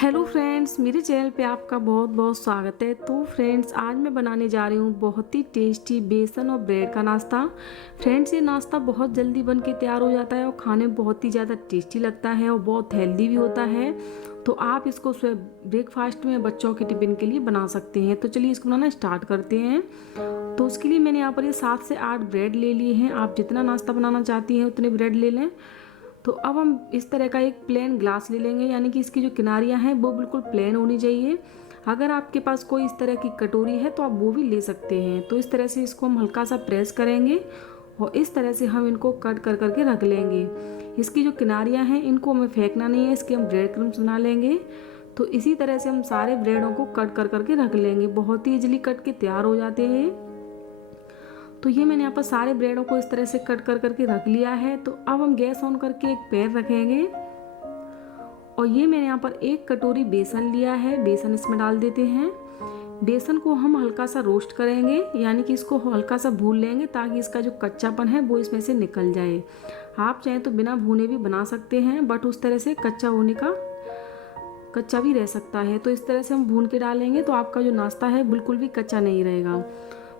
Hello friends, मेरे channel पे आपका बहुत बहुत स्वागत है। तो फ्रेंड्स, आज मैं बनाने जा रही हूँ बहुत ही टेस्टी बेसन और ब्रेड का नाश्ता। फ्रेंड्स, ये नाश्ता बहुत जल्दी बन के तैयार हो जाता है और खाने में बहुत ही ज़्यादा टेस्टी लगता है और बहुत हेल्दी भी होता है। तो आप इसको सुबह ब्रेकफास्ट में बच्चों के टिफिन के लिए बना सकते हैं। तो चलिए इसको बनाना स्टार्ट करते हैं। तो उसके लिए मैंने यहाँ पर ये 7 से 8 ब्रेड ले लिए हैं। आप जितना नाश्ता बनाना चाहती हैं उतने ब्रेड ले लें। तो अब हम इस तरह का एक प्लेन ग्लास ले लेंगे, यानी कि इसकी जो किनारियां हैं वो बिल्कुल प्लेन होनी चाहिए। अगर आपके पास कोई इस तरह की कटोरी है तो आप वो भी ले सकते हैं। तो इस तरह से इसको हम हल्का सा प्रेस करेंगे और इस तरह से हम इनको कट कर करके रख लेंगे। इसकी जो किनारियां हैं इनको हमें फेंकना नहीं है, इसके हम ब्रेड क्रम्स बना लेंगे। तो इसी तरह से हम सारे ब्रेडों को कट कर करके रख लेंगे। बहुत ही इजीली कट के तैयार हो जाते हैं। तो ये मैंने यहाँ पर सारे ब्रेडों को इस तरह से कट कर करके रख लिया है। तो अब हम गैस ऑन करके एक पैन रखेंगे और ये मैंने यहाँ पर 1 कटोरी बेसन लिया है। बेसन इसमें डाल देते हैं। बेसन को हम हल्का सा रोस्ट करेंगे, यानी कि इसको हल्का सा भून लेंगे ताकि इसका जो कच्चापन है वो इसमें से निकल जाए। आप चाहें तो बिना भुने भी बना सकते हैं, बट उस तरह से कच्चा भी रह सकता है। तो इस तरह से हम भून के डालेंगे तो आपका जो नाश्ता है बिल्कुल भी कच्चा नहीं रहेगा।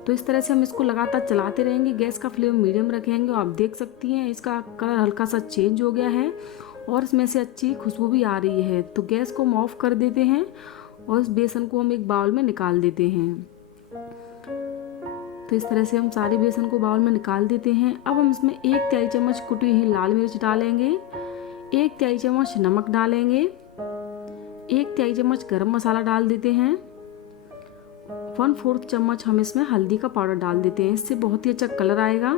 तो इस तरह से हम इसको लगातार चलाते रहेंगे। गैस का फ्लेम मीडियम रखेंगे और आप देख सकती हैं इसका कलर हल्का सा चेंज हो गया है और इसमें से अच्छी खुशबू भी आ रही है। तो गैस को हम ऑफ कर देते हैं और इस बेसन को हम एक बाउल में निकाल देते हैं। तो इस तरह से हम सारे बेसन को बाउल में निकाल देते हैं। अब हम इसमें 1 तिहाई चम्मच कुटी हुई लाल मिर्च डालेंगे, 1 तिहाई चम्मच नमक डालेंगे, 1 तिहाई चम्मच गरम मसाला डाल देते हैं, 1/4 चम्मच हम इसमें हल्दी का पाउडर डाल देते हैं। इससे बहुत ही अच्छा कलर आएगा।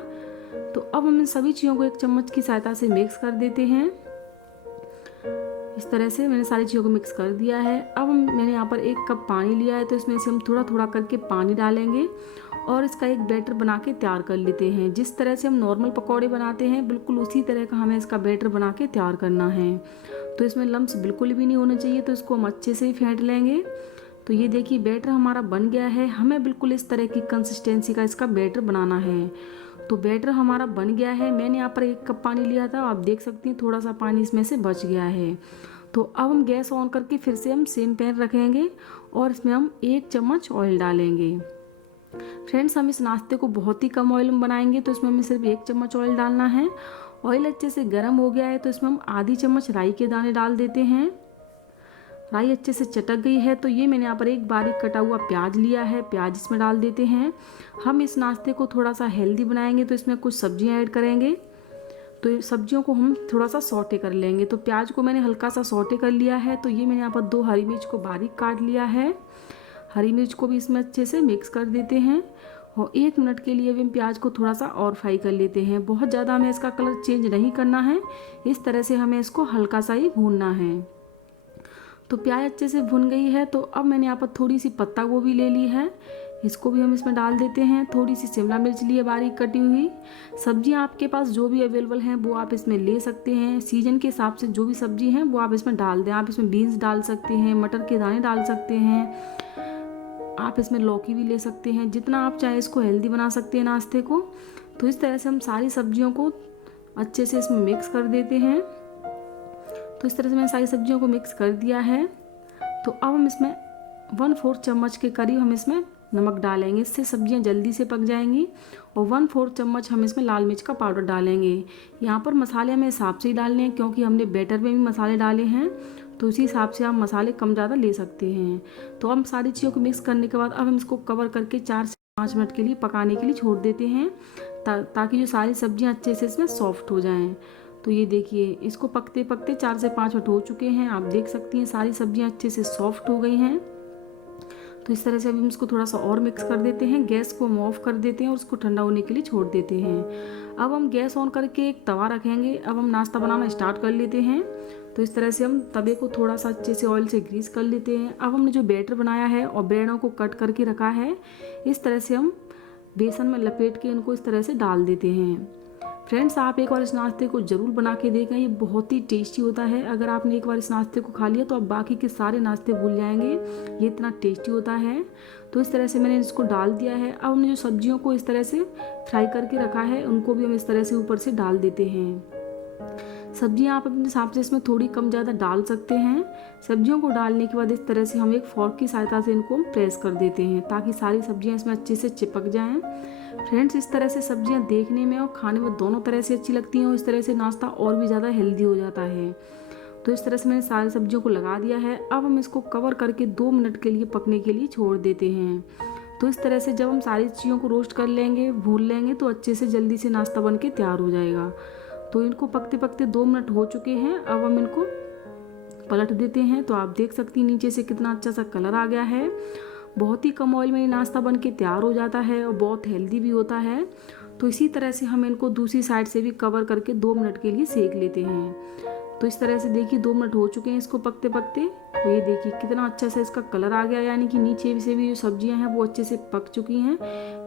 तो अब हम इन सभी चीज़ों को 1 चम्मच की सहायता से मिक्स कर देते हैं। इस तरह से मैंने सारी चीज़ों को मिक्स कर दिया है। अब मैंने यहाँ पर 1 कप पानी लिया है, तो इसमें से हम थोड़ा थोड़ा करके पानी डालेंगे और इसका एक बैटर बना के तैयार कर लेते हैं। जिस तरह से हम नॉर्मल पकौड़े बनाते हैं बिल्कुल उसी तरह का हमें इसका बैटर बना के तैयार करना है। तो इसमें लम्स बिल्कुल भी नहीं होने चाहिए, तो इसको हम अच्छे से ही फेंट लेंगे। तो ये देखिए बैटर हमारा बन गया है। हमें बिल्कुल इस तरह की कंसिस्टेंसी का इसका बैटर बनाना है। तो बैटर हमारा बन गया है। मैंने यहाँ पर 1 कप पानी लिया था, आप देख सकती हैं थोड़ा सा पानी इसमें से बच गया है। तो अब हम गैस ऑन करके फिर से हम सेम पैन रखेंगे और इसमें हम 1 चम्मच ऑयल डालेंगे। फ्रेंड्स, हम इस नाश्ते को बहुत ही कम ऑयल में बनाएंगे, तो इसमें हमें सिर्फ 1 चम्मच ऑयल डालना है। ऑयल अच्छे से गर्म हो गया है तो इसमें हम आधी चम्मच राई के दाने डाल देते हैं। राई अच्छे से चटक गई है तो ये मैंने यहाँ पर एक बारीक कटा हुआ प्याज लिया है, प्याज इसमें डाल देते हैं। हम इस नाश्ते को थोड़ा सा हेल्दी बनाएंगे तो इसमें कुछ सब्जियां ऐड करेंगे। तो सब्जियों को हम थोड़ा सा सौटे कर लेंगे। तो प्याज को मैंने हल्का सा सौटे कर लिया है। तो ये मैंने यहाँ पर 2 हरी मिर्च को बारीक काट लिया है। हरी मिर्च को भी इसमें अच्छे से मिक्स कर देते हैं और 1 मिनट के लिए भी हम प्याज को थोड़ा सा और फ्राई कर लेते हैं। बहुत ज़्यादा हमें इसका कलर चेंज नहीं करना है, इस तरह से हमें इसको हल्का सा ही भूनना है। तो प्याज अच्छे से भुन गई है। तो अब मैंने यहाँ पर थोड़ी सी पत्ता गोभी ले ली है, इसको भी हम इसमें डाल देते हैं। थोड़ी सी शिमला मिर्च ली है बारीक कटी हुई। सब्जियाँ आपके पास जो भी अवेलेबल हैं वो आप इसमें ले सकते हैं। सीजन के हिसाब से जो भी सब्जी हैं वो आप इसमें डाल दें। आप इसमें बीन्स डाल सकते हैं, मटर के दाने डाल सकते हैं, आप इसमें लौकी भी ले सकते हैं। जितना आप चाहे इसको हेल्दी बना सकते हैं नाश्ते को। तो इस तरह से हम सारी सब्जियों को अच्छे से इसमें मिक्स कर देते हैं। तो इस तरह से मैंने सारी सब्जियों को मिक्स कर दिया है। तो अब हम इसमें 1/4 चम्मच के करीब हम इसमें नमक डालेंगे, इससे सब्जियां जल्दी से पक जाएंगी। और 1/4 चम्मच हम इसमें लाल मिर्च का पाउडर डालेंगे। यहाँ पर मसाले हमें हिसाब से ही डालने हैं क्योंकि हमने बैटर में भी मसाले डाले हैं, तो उसी हिसाब से आप मसाले कम ज़्यादा ले सकते हैं। तो हम सारी चीज़ों को मिक्स करने के बाद अब हम इसको कवर करके 4 से 5 मिनट के लिए पकाने के लिए छोड़ देते हैं ताकि जो सारी सब्जियाँ अच्छे से इसमें सॉफ्ट हो जाएँ। तो ये देखिए इसको पकते पकते 4 से 5 मिनट हो चुके हैं। आप देख सकती हैं सारी सब्जियां अच्छे से सॉफ्ट हो गई हैं। तो इस तरह से अभी हम इसको थोड़ा सा और मिक्स कर देते हैं। गैस को हम ऑफ कर देते हैं और उसको ठंडा होने के लिए छोड़ देते हैं। अब हम गैस ऑन करके एक तवा रखेंगे। अब हम नाश्ता बनाना स्टार्ट कर लेते हैं। तो इस तरह से हम तवे को थोड़ा सा अच्छे से ऑयल से ग्रीस कर लेते हैं। अब हमने जो बैटर बनाया है और ब्रेडों को कट करके रखा है, इस तरह से हम बेसन में लपेट के इनको इस तरह से डाल देते हैं। फ्रेंड्स, आप एक बार इस नाश्ते को ज़रूर बना के देखें, ये बहुत ही टेस्टी होता है। अगर आपने एक बार इस नाश्ते को खा लिया तो आप बाकी के सारे नाश्ते भूल जाएंगे, ये इतना टेस्टी होता है। तो इस तरह से मैंने इसको डाल दिया है। अब हमने जो सब्जियों को इस तरह से फ्राई करके रखा है उनको भी हम इस तरह से ऊपर से डाल देते हैं। सब्जियां आप अपने हिसाब से इसमें थोड़ी कम ज़्यादा डाल सकते हैं। सब्जियों को डालने के बाद इस तरह से हम एक फोर्क की सहायता से इनको प्रेस कर देते हैं ताकि सारी सब्जियां इसमें अच्छे से चिपक जाएं। फ्रेंड्स, इस तरह से सब्जियां देखने में और खाने में दोनों तरह से अच्छी लगती हैं और इस तरह से नाश्ता और भी ज़्यादा हेल्दी हो जाता है। तो इस तरह से मैंने सारी सब्जियों को लगा दिया है। अब हम इसको कवर करके 2 मिनट के लिए पकने के लिए छोड़ देते हैं। तो इस तरह से जब हम सारी चीज़ों को रोस्ट कर लेंगे, भून लेंगे, तो अच्छे से जल्दी से नाश्ता बन के तैयार हो जाएगा। तो इनको पकते पकते 2 मिनट हो चुके हैं। अब हम इनको पलट देते हैं। तो आप देख सकती हैं नीचे से कितना अच्छा सा कलर आ गया है। बहुत ही कम ऑयल में ये नाश्ता बन के तैयार हो जाता है और बहुत हेल्दी भी होता है। तो इसी तरह से हम इनको दूसरी साइड से भी कवर करके 2 मिनट के लिए सेक लेते हैं। तो इस तरह से देखिए 2 मिनट हो चुके हैं इसको पकते पकते। तो ये देखिए कितना अच्छा सा इसका कलर आ गया, यानी कि नीचे से भी जो सब्जियां हैं वो अच्छे से पक चुकी हैं।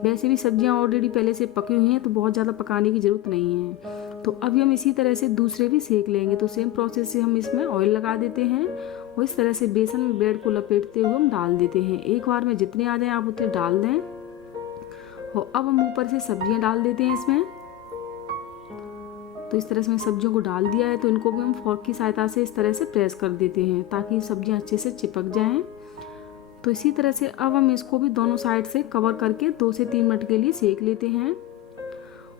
वैसे भी सब्जियां ऑलरेडी पहले से पकी हुई हैं तो बहुत ज़्यादा पकाने की ज़रूरत नहीं है। तो अभी हम इसी तरह से दूसरे भी सेक लेंगे। तो सेम प्रोसेस से हम इसमें ऑयल लगा देते हैं और इस तरह से बेसन में ब्रेड को लपेटते हुए हम डाल देते हैं। एक बार में जितने आ जाएं आप उतने डाल दें। और अब हम ऊपर से सब्जियां डाल देते हैं इसमें। तो इस तरह से मैंने सब्जियों को डाल दिया है। तो इनको भी हम फोर्क की सहायता से इस तरह से प्रेस कर देते हैं ताकि सब्जियां अच्छे से चिपक जाएं। तो इसी तरह से अब हम इसको भी दोनों साइड से कवर करके 2 से 3 मिनट के लिए सेक लेते हैं।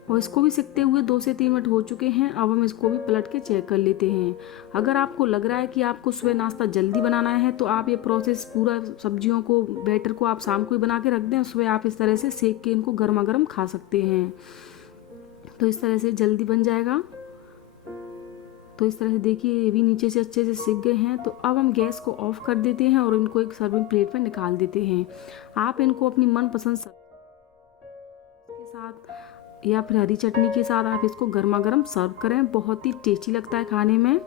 और इसको भी सेकते हुए 2 से 3 मिनट हो चुके हैं। अब हम इसको भी पलट के चेक कर लेते हैं। अगर आपको लग रहा है कि आपको सुबह नाश्ता जल्दी बनाना है तो आप ये प्रोसेस पूरा सब्जियों को, बैटर को आप शाम को ही बना के रख दें और सुबह आप इस तरह से सेक के इनको गर्मा गर्म खा सकते हैं। तो इस तरह से जल्दी बन जाएगा। तो इस तरह से देखिए ये भी नीचे से अच्छे से सिक गए हैं। तो अब हम गैस को ऑफ कर देते हैं और इनको एक सर्विंग प्लेट में निकाल देते हैं। आप इनको अपनी मनपसंद के साथ या फिर हरी चटनी के साथ आप इसको गर्मा गर्म सर्व करें। बहुत ही टेस्टी लगता है खाने में।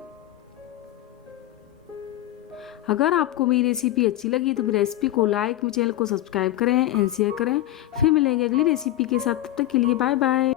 अगर आपको मेरी रेसिपी अच्छी लगी तो मेरी रेसिपी को लाइक, मेरे चैनल को सब्सक्राइब करें एंड शेयर करें। फिर मिलेंगे अगली रेसिपी के साथ। तब तक के लिए बाय बाय।